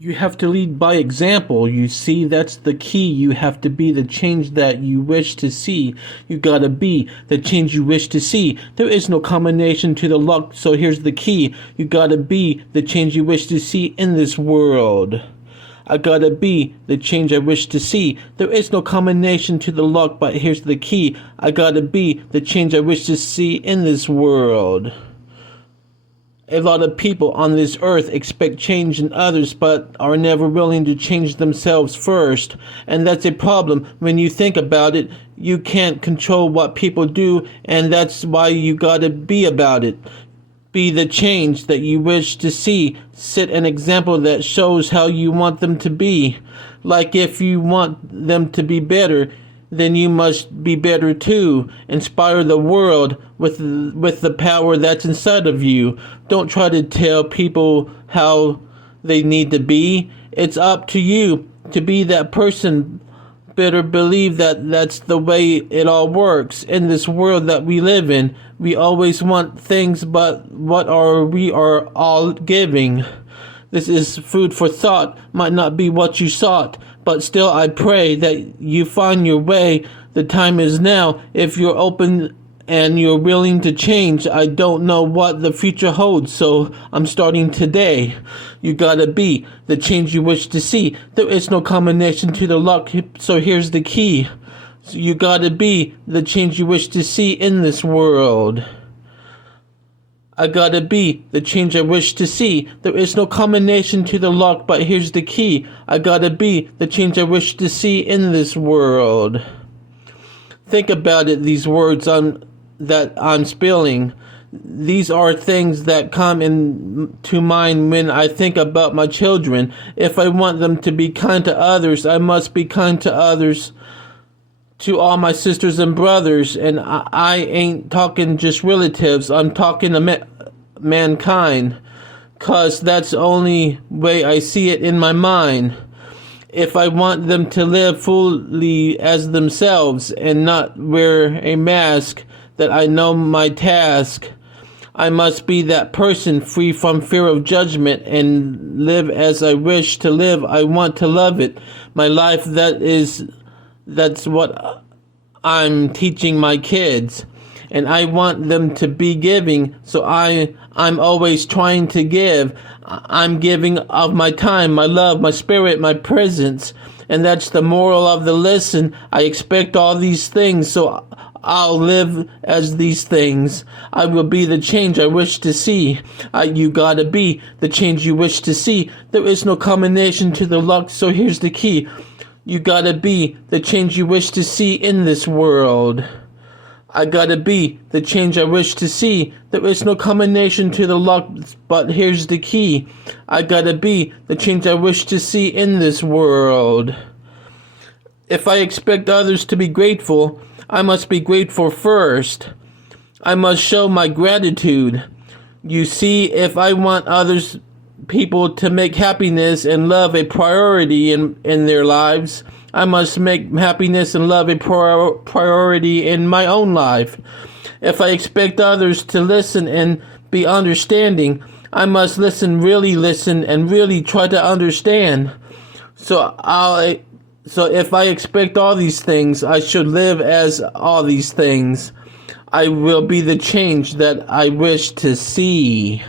You have to lead by example. You see, that's the key. You have to be the change that you wish to see. You gotta be the change you wish to see. There is no combination to the luck, so here's the key. You gotta be the change you wish to see in this world. I gotta be the change I wish to see. There is no combination to the luck, but here's the key. I gotta be the change I wish to see in this world. A lot of people on this earth expect change in others but are never willing to change themselves first. And that's a problem. When you think about it, you can't control what people do, and that's why you gotta be about it. Be the change that you wish to see. Set an example that shows how you want them to be. Like if you want them to be better, then you must be better too. Inspire the world with the power that's inside of you. Don't try to tell people how they need to be. It's up to you to be that person. Better believe that that's the way it all works. In this world that we live in, we always want things, but what are we are all giving? This is food for thought. Might not be what you sought, but still I pray that you find your way. The time is now. If you're open and you're willing to change, I don't know what the future holds, so I'm starting today. You gotta be the change you wish to see. There is no combination to the luck, so here's the key. You gotta be the change you wish to see in this world. I gotta be the change I wish to see. There is no combination to the luck, but here's the key. I gotta be the change I wish to see in this world. Think about it, these words that I'm spilling. These are things that come into mind when I think about my children. If I want them to be kind to others, I must be kind to others, to all my sisters and brothers. And I ain't talking just relatives. I'm talking to mankind, 'cause that's the only way I see it in my mind. If I want them to live fully as themselves and not wear a mask, that I know my task. I must be that person free from fear of judgment and live as I wish to live. I want to love it. My life, that's what I'm teaching my kids. And I want them to be giving, so I'm always trying to give. I'm giving of my time, my love, my spirit, my presence. And that's the moral of the lesson. I expect all these things, so I'll live as these things. I will be the change I wish to see. You gotta be the change you wish to see. There is no combination to the luck, so here's the key. You gotta be the change you wish to see in this world. I gotta be the change I wish to see. There is no combination to the luck, but here's the key. I gotta be the change I wish to see in this world. If I expect others to be grateful, I must be grateful first. I must show my gratitude. You see, if I want others people to make happiness and love a priority in their lives, I must make happiness and love a priority in my own life. If I expect others to listen and be understanding, I must listen, and really try to understand. So if I expect all these things, I should live as all these things. I will be the change that I wish to see.